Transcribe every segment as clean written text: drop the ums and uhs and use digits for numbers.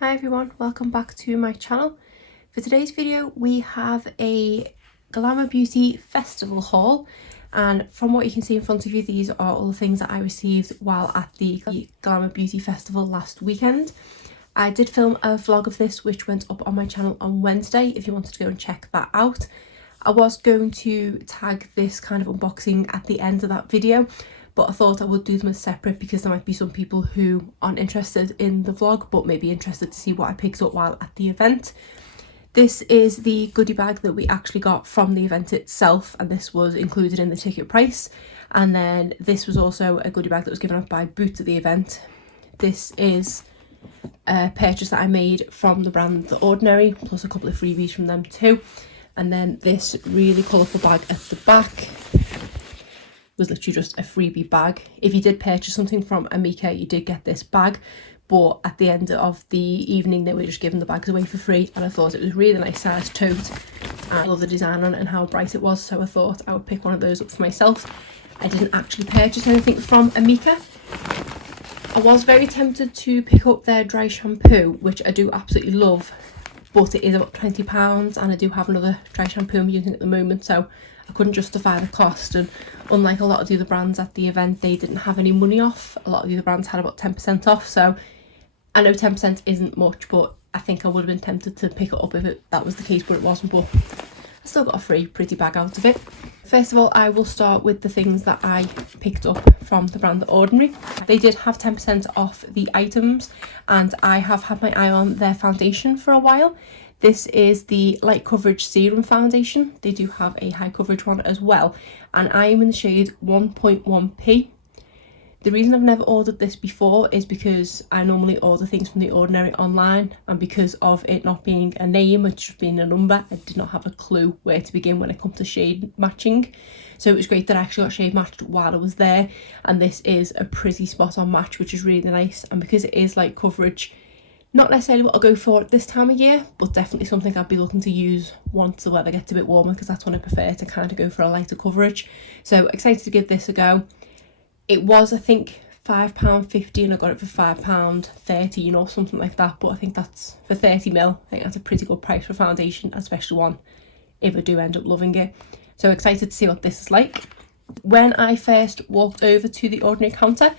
Hi everyone, welcome back to my channel. For today's video we have a Glamour Beauty Festival haul, and from what you can see in front of you, these are all the things that I received while at the Glamour Beauty Festival last weekend. I did film a vlog of this which went up on my channel on Wednesday if you wanted to go and check that out. I was going to tag this kind of unboxing at the end of that video, but I thought I would do them as separate because there might be some people who aren't interested in the vlog but may be interested to see what I picked up while at the event. This is the goodie bag that we actually got from the event itself, and this was included in the ticket price. And then this was also a goodie bag that was given out by Boots at the event. This is a purchase that I made from the brand The Ordinary, plus a couple of freebies from them too. And then this really colourful bag at the back was literally just a freebie bag. If you did purchase something from Amika, you did get this bag, but at the end of the evening they were just giving the bags away for free, and I thought it was a really nice size tote. I love the design on it and how bright it was, so I thought I would pick one of those up for myself. I didn't actually purchase anything from Amika. I was very tempted to pick up their dry shampoo, which I do absolutely love, but it is about £20 and I do have another dry shampoo I'm using at the moment, so I couldn't justify the cost. And unlike a lot of the other brands at the event, they didn't have any money off. A lot of the other brands had about 10% off, so I know 10% isn't much, but I think I would have been tempted to pick it up if that was the case, but it wasn't. But I still got a free pretty bag out of it. First of all, I will start with the things that I picked up from the brand The Ordinary. They did have 10% off the items, and I have had my eye on their foundation for a while. This is the Light Coverage Serum Foundation. They do have a high coverage one as well, and I am in the shade 1.1p. The reason I've never ordered this before is because I normally order things from The Ordinary online, and because of it not being a name, it's just being a number, I did not have a clue where to begin when it comes to shade matching. So it was great that I actually got shade matched while I was there, and this is a pretty spot on match, which is really nice. And because it is light coverage, not necessarily what I'll go for at this time of year, but definitely something I'd be looking to use once the weather gets a bit warmer, because that's when I prefer to kind of go for a lighter coverage. So excited to give this a go. It was, I think, £5.50 and I got it for £5.13 or something like that, but I think that's for 30ml. I think that's a pretty good price for foundation, especially one if I do end up loving it. So excited to see what this is like. When I first walked over to the Ordinary counter,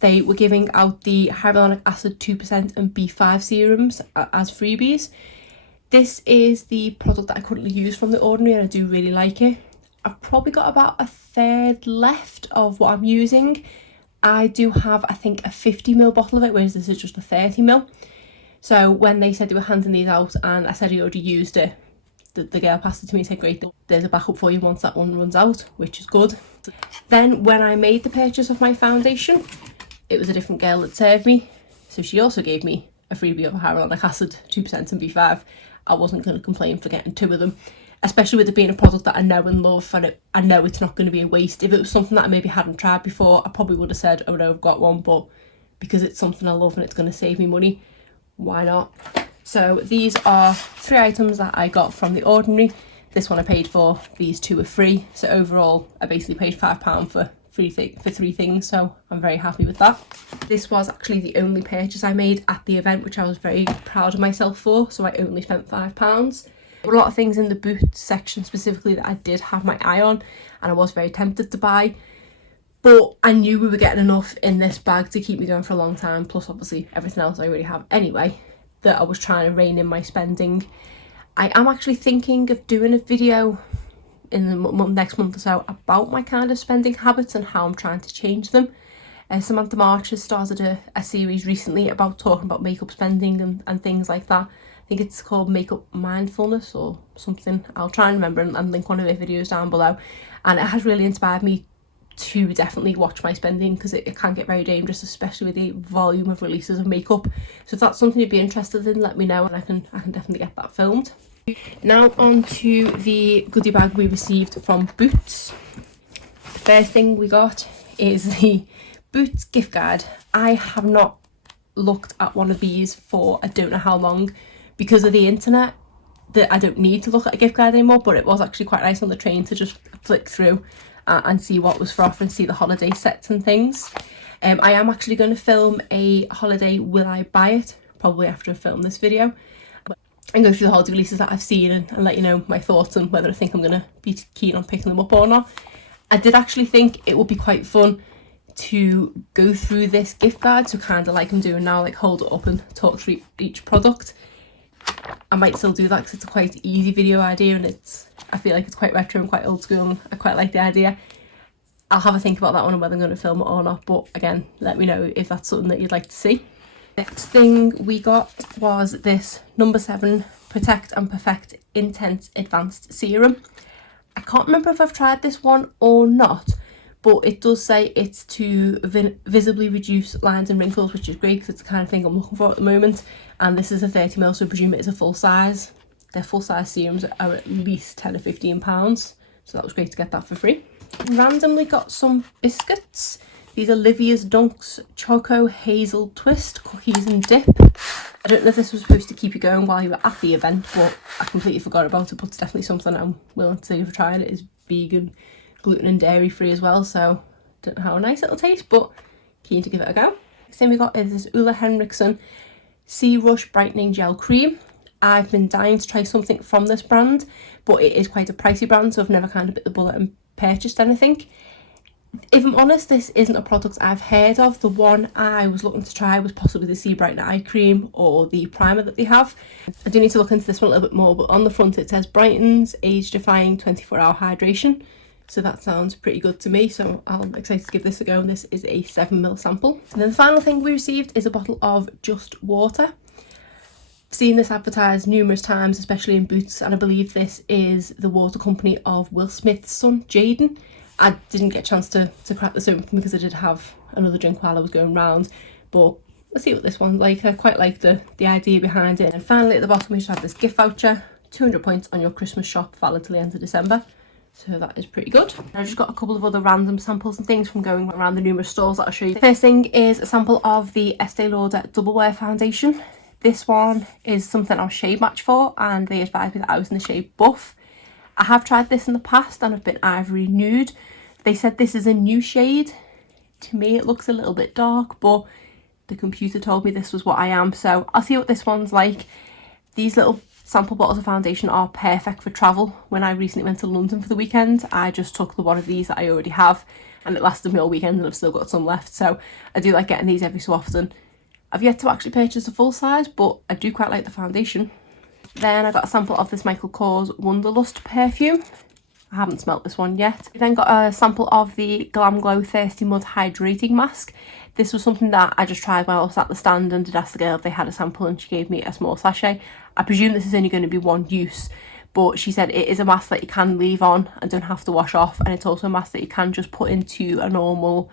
they were giving out the hyaluronic acid 2% and B5 serums as freebies. This is the product that I currently use from The Ordinary, and I do really like it. I've probably got about a third left of what I'm using. I do have, I think, a 50ml bottle of it, whereas this is just a 30ml. So when they said they were handing these out and I said I already used it, the girl passed it to me and said, great, there's a backup for you once that one runs out, which is good. Then when I made the purchase of my foundation, it was a different girl that served me, so she also gave me a freebie of hyaluronic acid 2% and B5. I wasn't going to complain for getting two of them, especially with it being a product that I know and love, and I know it's not going to be a waste. If it was something that I maybe hadn't tried before, I probably would have said, oh no, I've got one, but because it's something I love and it's going to save me money, why not? So these are 3 items that I got from The Ordinary. This one I paid for, these 2 are free, so overall I basically paid £5 for 3 things, so I'm very happy with that. This was actually the only purchase I made at the event, which I was very proud of myself for, so I only spent £5. There were a lot of things in the Boots section specifically that I did have my eye on, and I was very tempted to buy, but I knew we were getting enough in this bag to keep me going for a long time, plus obviously everything else I already have anyway, that I was trying to rein in my spending. I am actually thinking of doing a video in the next month or so about my kind of spending habits and how I'm trying to change them. Samantha March has started a series recently about talking about makeup spending and things like that. I think it's called Makeup Mindfulness or something. I'll try and remember and link one of her videos down below. And it has really inspired me to definitely watch my spending, because it can get very dangerous, especially with the volume of releases of makeup. So if that's something you'd be interested in, let me know and I can definitely get that filmed. Now on to the goodie bag we received from Boots. The first thing we got is the Boots gift guide. I have not looked at one of these for I don't know how long, because of the internet, that I don't need to look at a gift guide anymore, but it was actually quite nice on the train to just flick through and see what was for offer and see the holiday sets and things. I am actually going to film a holiday will I buy it probably after I film this video, and go through the holiday releases that I've seen and let you know my thoughts on whether I think I'm going to be keen on picking them up or not. I did actually think it would be quite fun to go through this gift guide, so kind of like I'm doing now, like hold it up and talk through each product. I might still do that because it's a quite easy video idea, and I feel like it's quite retro and quite old school, and I quite like the idea. I'll have a think about that one and whether I'm going to film it or not, but again, let me know if that's something that you'd like to see. Next thing we got was this No. 7 Protect and Perfect Intense Advanced Serum. I can't remember if I've tried this one or not, but it does say it's to visibly reduce lines and wrinkles, which is great because it's the kind of thing I'm looking for at the moment. And this is a 30ml, so I presume it is a full size. Their full size serums are at least £10 or £15, so that was great to get that for free. Randomly got some biscuits. These are Livia's Dunks Choco Hazel Twist Cookies and Dip. I don't know if this was supposed to keep you going while you were at the event, but I completely forgot about it, but it's definitely something I'm willing to say for trying. It is vegan, gluten and dairy free as well, so don't know how nice it'll taste, but keen to give it a go. Next thing we got is this Ulla Henriksen Sea Rush Brightening Gel Cream. I've been dying to try something from this brand, but it is quite a pricey brand, so I've never kind of bit the bullet and purchased anything. If I'm honest, this isn't a product I've heard of. The one I was looking to try was possibly the Sea Brightener Eye Cream or the primer that they have. I do need to look into this one a little bit more, but on the front it says brightens, age-defying 24-hour hydration. So that sounds pretty good to me, so I'm excited to give this a go, and this is a 7ml sample. And then the final thing we received is a bottle of Just Water. I've seen this advertised numerous times, especially in Boots, and I believe this is the water company of Will Smith's son, Jaden. I didn't get a chance to crack this open because I did have another drink while I was going round, but let's see what this one's like. I quite like the idea behind it. And finally at the bottom we just have this gift voucher, 200 points on your Christmas shop, valid till the end of December. So that is pretty good. I've just got a couple of other random samples and things from going around the numerous stores that I'll show you. The first thing is a sample of the Estee Lauder Double Wear Foundation. This one is something I was shade match for, and they advised me that I was in the shade Buff. I have tried this in the past and I've been Ivory Nude. They said this is a new shade. To me it looks a little bit dark, but the computer told me this was what I am, so I'll see what this one's like. These little sample bottles of foundation are perfect for travel. When I recently went to London for the weekend, I just took the one of these that I already have, and it lasted me all weekend and I've still got some left, so I do like getting these every so often. I've yet to actually purchase a full size, but I do quite like the foundation. Then I got a sample of this Michael Kors Wonderlust perfume. I haven't smelt this one yet. I then got a sample of the Glam Glow Thirsty Mud Hydrating Mask. This was something that I just tried while I was at the stand and did ask the girl if they had a sample, and she gave me a small sachet. I presume this is only going to be one use, but she said it is a mask that you can leave on and don't have to wash off, and it's also a mask that you can just put into a normal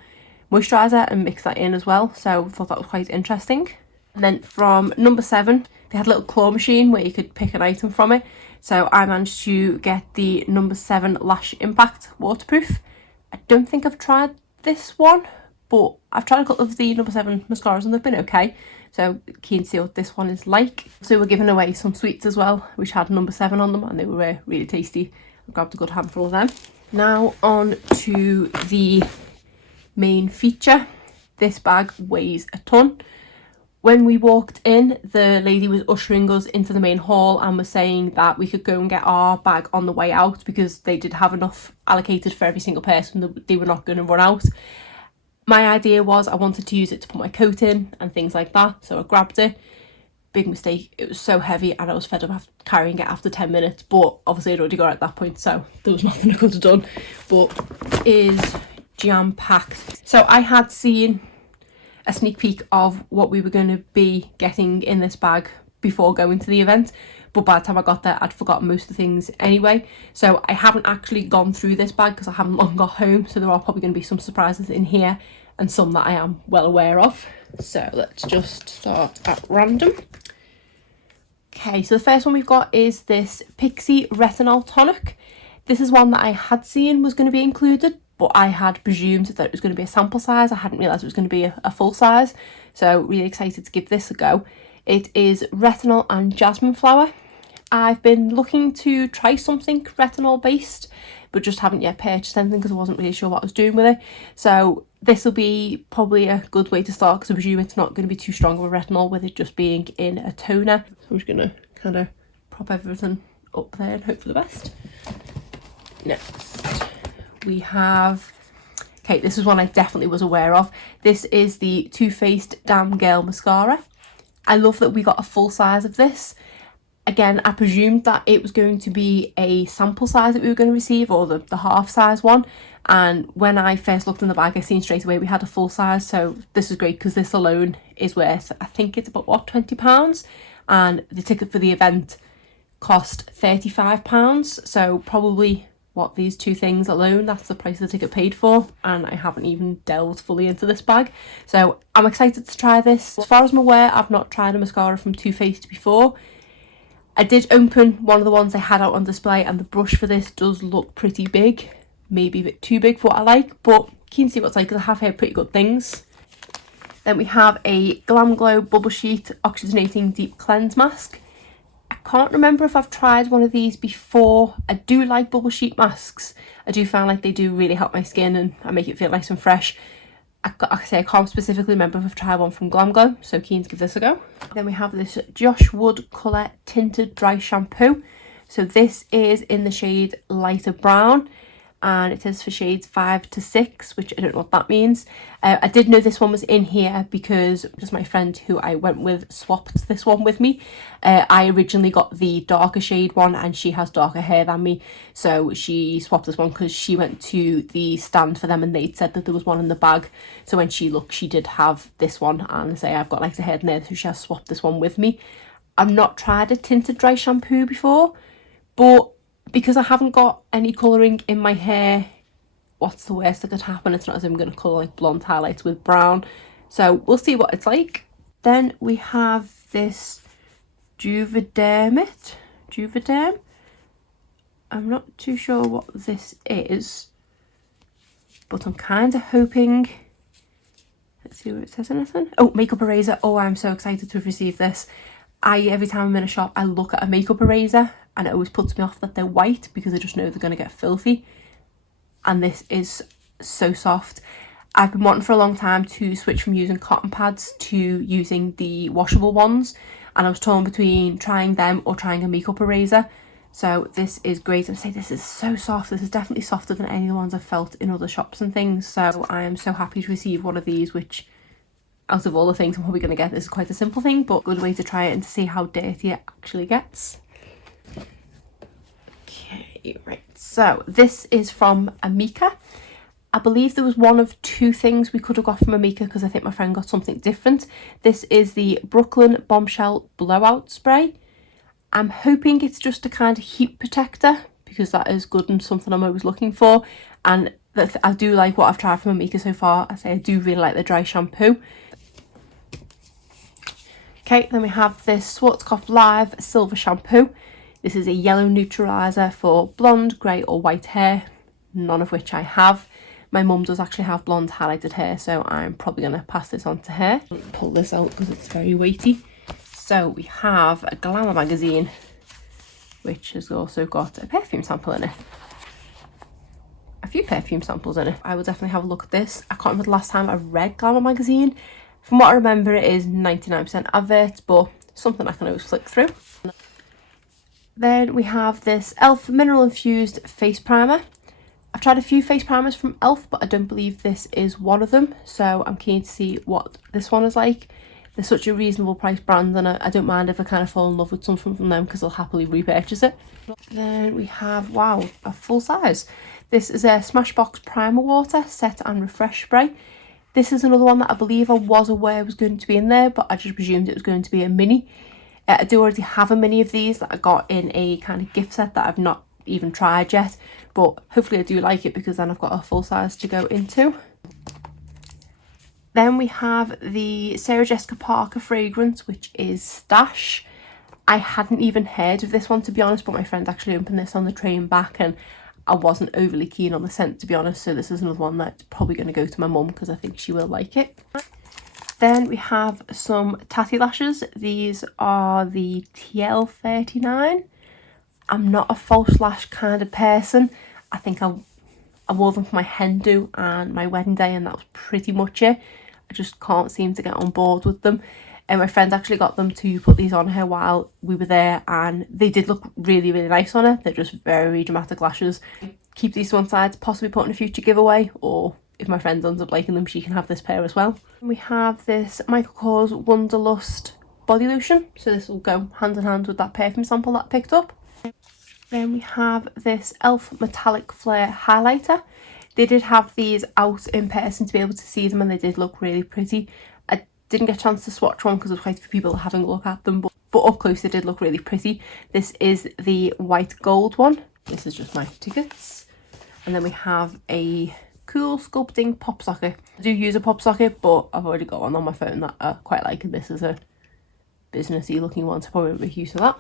moisturiser and mix that in as well, so I thought that was quite interesting. And then from No. 7, they had a little claw machine where you could pick an item from it, so I managed to get the No. 7 Lash Impact Waterproof. I don't think I've tried this one, but I've tried a couple of the No. 7 mascaras and they've been okay, so keen to see what this one is like. So we're giving away some sweets as well, which had No. 7 on them, and they were really tasty. I grabbed a good handful of them. Now on to the main feature. This bag weighs a ton. When we walked in, the lady was ushering us into the main hall and was saying that we could go and get our bag on the way out because they did have enough allocated for every single person, that they were not going to run out. My idea was I wanted to use it to put my coat in and things like that, so I grabbed it. Big mistake, it was so heavy and I was fed up carrying it after 10 minutes, but obviously I'd already got it at that point, so there was nothing I could have done. But it is jam-packed. So I had seen a sneak peek of what we were going to be getting in this bag before going to the event, but by the time I got there I'd forgotten most of the things anyway, so I haven't actually gone through this bag because I haven't long got home, so there are probably going to be some surprises in here and some that I am well aware of. So let's just start at random. Okay, so the first one we've got is this Pixie Retinol Tonic. This is one that I had seen was going to be included, but I had presumed that it was going to be a sample size. I hadn't realised it was going to be a full size, so really excited to give this a go. It is retinol and jasmine flower. I've been looking to try something retinol based, but just haven't yet purchased anything because I wasn't really sure what I was doing with it. So this will be probably a good way to start because I presume it's not going to be too strong of a retinol with it just being in a toner. So I'm just going to kind of prop everything up there and hope for the best. Next we have, okay, this is one I definitely was aware of. This is the Too Faced Damn Girl Mascara. I love that we got a full size of this. Again, I presumed that it was going to be a sample size that we were going to receive, or the half size one. And when I first looked in the bag, I seen straight away we had a full size. So this is great because this alone is worth, I think it's about, what, £20? And the ticket for the event cost £35. So probably, what, these two things alone, that's the price the ticket paid for. And I haven't even delved fully into this bag. So I'm excited to try this. As far as I'm aware, I've not tried a mascara from Too Faced before. I did open one of the ones they had out on display, and the brush for this does look pretty big. Maybe a bit too big for what I like, but keen to see what it's like because I have heard pretty good things. Then we have a Glam Glow Bubble Sheet Oxygenating Deep Cleanse Mask. I can't remember if I've tried one of these before. I do like bubble sheet masks. I do find like they do really help my skin and I make it feel nice and fresh. I can't specifically remember if I've tried one from Glam Glow, so keen to give this a go. Then we have this Josh Wood Colour Tinted Dry Shampoo. So this is in the shade Lighter Brown, and it says for shades 5 to 6, which I don't know what that means. I did know this one was in here because just my friend who I went with swapped this one with me. I originally got the darker shade one and she has darker hair than me, so she swapped this one because she went to the stand for them and they'd said that there was one in the bag. So when she looked, she did have this one, and say I've got lighter hair than her, so she has swapped this one with me. I've not tried a tinted dry shampoo before, but because I haven't got any colouring in my hair, what's the worst that could happen? It's not as if I'm going to colour like blonde highlights with brown. So we'll see what it's like. Then we have this Juvederm. I'm not too sure what this is, but I'm kind of hoping, let's see what it says anything. Oh, makeup eraser. Oh, I'm so excited to have received this. Every time I'm in a shop, I look at a makeup eraser and it always puts me off that they're white because I just know they're going to get filthy. And this is so soft. I've been wanting for a long time to switch from using cotton pads to using the washable ones, and I was torn between trying them or trying a makeup eraser. So this is great. I say this is so soft. This is definitely softer than any of the ones I've felt in other shops and things. So I am so happy to receive one of these, which out of all the things I'm probably going to get, this is quite a simple thing, but good way to try it and to see how dirty it actually gets. Okay, right, so this is from Amika. I believe there was one of two things we could have got from Amika because I think my friend got something different. This is the Brooklyn Bombshell Blowout Spray. I'm hoping it's just a kind of heat protector because that is good and something I'm always looking for. And I do like what I've tried from Amika so far. I say I do really like the dry shampoo. Okay, then we have this Schwarzkopf Live Silver Shampoo. This is a yellow neutraliser for blonde, grey or white hair, none of which I have. My mum does actually have blonde highlighted hair, so I'm probably going to pass this on to her. Pull this out because it's very weighty. So we have a Glamour magazine, which has also got a perfume sample in it. A few perfume samples in it. I will definitely have a look at this. I can't remember the last time I read Glamour magazine. From what I remember, it is 99% adverts, but something I can always flick through. Then we have this e.l.f. Mineral Infused Face Primer. I've tried a few face primers from e.l.f., but I don't believe this is one of them, so I'm keen to see what this one is like. They're such a reasonable price brand, and I don't mind if I kind of fall in love with something from them because I'll happily repurchase it. Then we have, wow, a full size. This is a Smashbox Primer Water Set and Refresh Spray. This is another one that I believe I was aware was going to be in there, but I just presumed it was going to be a mini. I do already have a mini of these that I got in a kind of gift set that I've not even tried yet, but hopefully I do like it because then I've got a full size to go into. Then we have the Sarah Jessica Parker fragrance, which is Stash. I hadn't even heard of this one, to be honest, but my friend actually opened this on the train back and I wasn't overly keen on the scent, to be honest, so this is another one that's probably going to go to my mum because I think she will like it. Then we have some Tatty Lashes. These are the TL39. I'm not a false lash kind of person. I think I'll I wore them for my hen do and my wedding day, and that was pretty much it. I just can't seem to get on board with them. And my friend actually got them to put these on her while we were there, and they did look really, really nice on her. They're just very dramatic lashes. Keep these to one side to possibly put in a future giveaway, or if my friend ends up liking them, she can have this pair as well. We have this Michael Kors Wanderlust body lotion, so this will go hand in hand with that perfume sample that I picked up. Then we have this e.l.f. Metallic Flare highlighter. They did have these out in person to be able to see them, and they did look really pretty. I didn't get a chance to swatch one because there's quite a few people having a look at them, but up close they did look really pretty. This is the white gold one. This is just my tickets. And then we have a cool sculpting pop socket. I do use a pop socket, but I've already got one on my phone that I quite like, and this is a businessy looking one, so probably make use of that.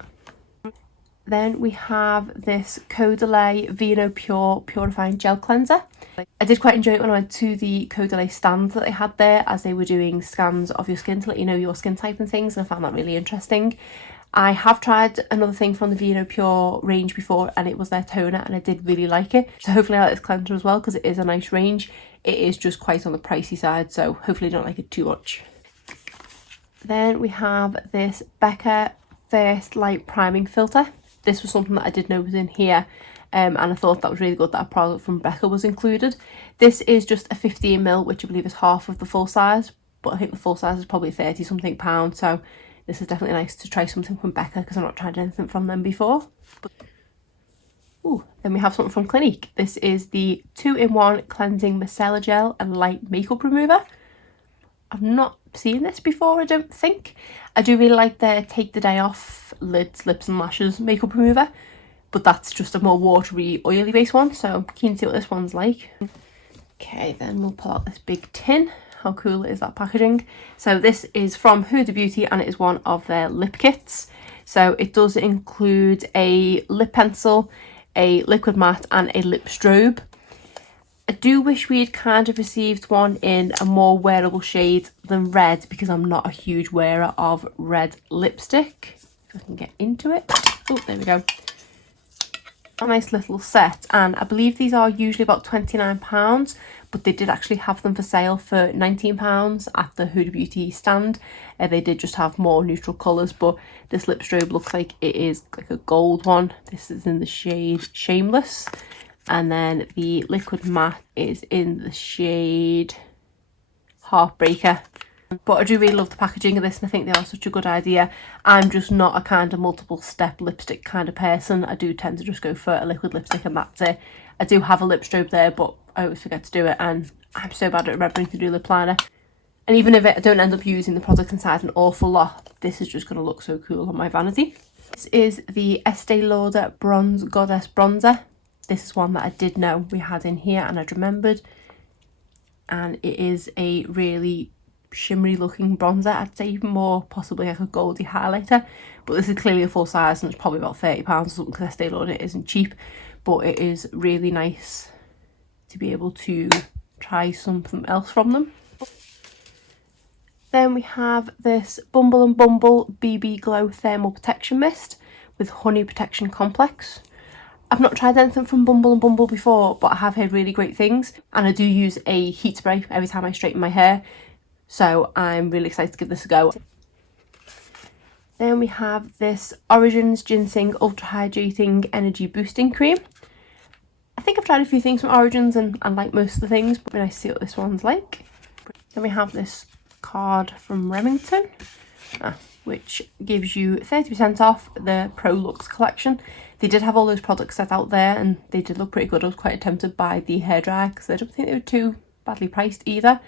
Then we have this Goodie Vino Pure Purifying Gel Cleanser. I did quite enjoy it when I went to the Goodie stand that they had there, as they were doing scans of your skin to let you know your skin type and things, and I found that really interesting. I have tried another thing from the Vino Pure range before, and it was their toner, and I did really like it. So hopefully I like this cleanser as well, because it is a nice range. It is just quite on the pricey side, so hopefully I don't like it too much. Then we have this Becca First Light Priming Filter. This was something that I did know was in here, and I thought that was really good that a product from Becca was included. This is just a 15ml, which I believe is half of the full size, but I think the full size is probably 30 something pounds, so this is definitely nice to try something from Becca because I've not tried anything from them before. Ooh, then we have something from Clinique. This is the 2-in-1 Cleansing Micellar Gel and Light Makeup Remover. I've not seen this before, I don't think. I do really like their Take the Day Off Lids, Lips and Lashes makeup remover, but that's just a more watery, oily based one, so I'm keen to see what this one's like. Okay, then we'll pull out this big tin. How cool is that packaging? So this is from Goodie Beauty, and it is one of their lip kits. So it does include a lip pencil, a liquid matte and a lip strobe. I do wish we had kind of received one in a more wearable shade than red, because I'm not a huge wearer of red lipstick. If I can get into it. Oh, there we go. A nice little set, and I believe these are usually about £29, but they did actually have them for sale for £19 at the Goodie Beauty stand. They did just have more neutral colours, but this lip strobe looks like it is like a gold one. This is in the shade Shameless, and then the liquid matte is in the shade Heartbreaker. But I do really love the packaging of this, and I think they are such a good idea. I'm just not a kind of multiple step lipstick kind of person. I do tend to just go for a liquid lipstick and that's it. I do have a lip strobe there, but I always forget to do it, and I'm so bad at remembering to do lip liner. And even if I don't end up using the product inside an awful lot, this is just going to look so cool on my vanity. This is the Estee Lauder Bronze Goddess Bronzer. This is one that I did know we had in here and I'd remembered. And it is a really shimmery looking bronzer. I'd say even more possibly like a goldy highlighter, but this is clearly a full size and it's probably about £30 or something, because Estee Lauder isn't cheap, but it is really nice to be able to try something else from them. Then we have this Bumble and Bumble BB Glow Thermal Protection Mist with Honey Protection Complex. I've not tried anything from Bumble and Bumble before, but I have heard really great things, and I do use a heat spray every time I straighten my hair, so I'm really excited to give this a go. Then we have this Origins Ginseng Ultra Hydrating Energy Boosting Cream. I think I've tried a few things from Origins and I like most of the things, but it'd be nice to see what this one's like. Then we have this card from Remington, which gives you 30% off the Pro Lux collection. They did have all those products set out there and they did look pretty good. I was quite tempted by the hairdryer because I don't think they were too badly priced either.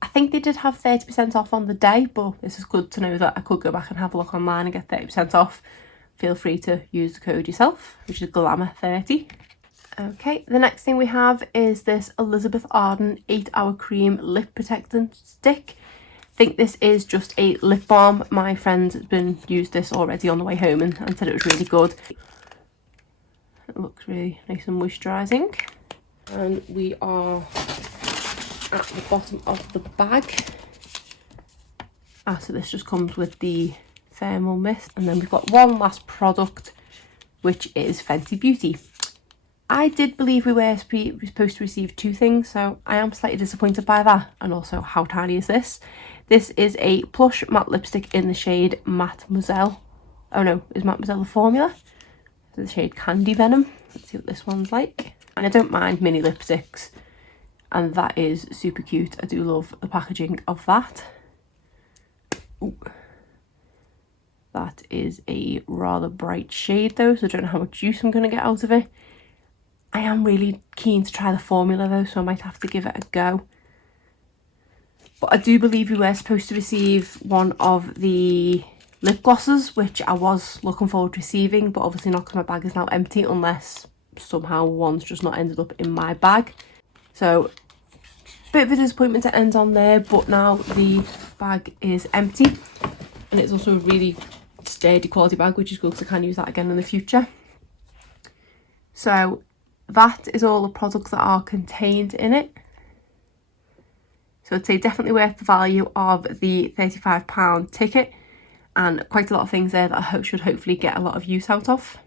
I think they did have 30% off on the day, but this is good to know that I could go back and have a look online and get 30% off. Feel free to use the code yourself, which is Glamour30. Okay, the next thing we have is this Elizabeth Arden 8-Hour Cream Lip Protectant Stick. I think this is just a lip balm. My friend has used this already on the way home and said it was really good. It looks really nice and moisturising. And we are at the bottom of the bag. So this just comes with the thermal mist, and then we've got one last product, which is Fenty Beauty. I did believe we were supposed to receive 2 things, so I am slightly disappointed by that. And also, how tiny is this? This is a plush matte lipstick in the shade Mademoiselle. Oh no, is Mademoiselle the formula? The shade Candy Venom. Let's see what this one's like. And I don't mind mini lipsticks, and that is super cute. I do love the packaging of that. Ooh. That is a rather bright shade though, so I don't know how much use I'm going to get out of it. I am really keen to try the formula though, so I might have to give it a go. But I do believe we were supposed to receive one of the lip glosses, which I was looking forward to receiving, but obviously not because my bag is now empty, unless somehow one's just not ended up in my bag. So, bit of a disappointment to end on there, but now the bag is empty. And it's also a really sturdy quality bag, which is good because I can use that again in the future. So that is all the products that are contained in it. So I'd say definitely worth the value of the £35 ticket, and quite a lot of things there that I should hopefully get a lot of use out of,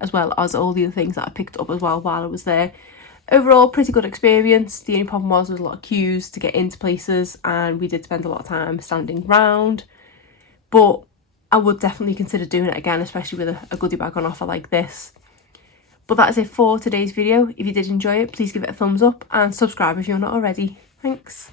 as well as all the other things that I picked up as well while I was there. Overall, pretty good experience. The only problem was there was a lot of queues to get into places, and we did spend a lot of time standing round. But I would definitely consider doing it again, especially with a goodie bag on offer like this. But that is it for today's video. If you did enjoy it, please give it a thumbs up and subscribe if you're not already. Thanks.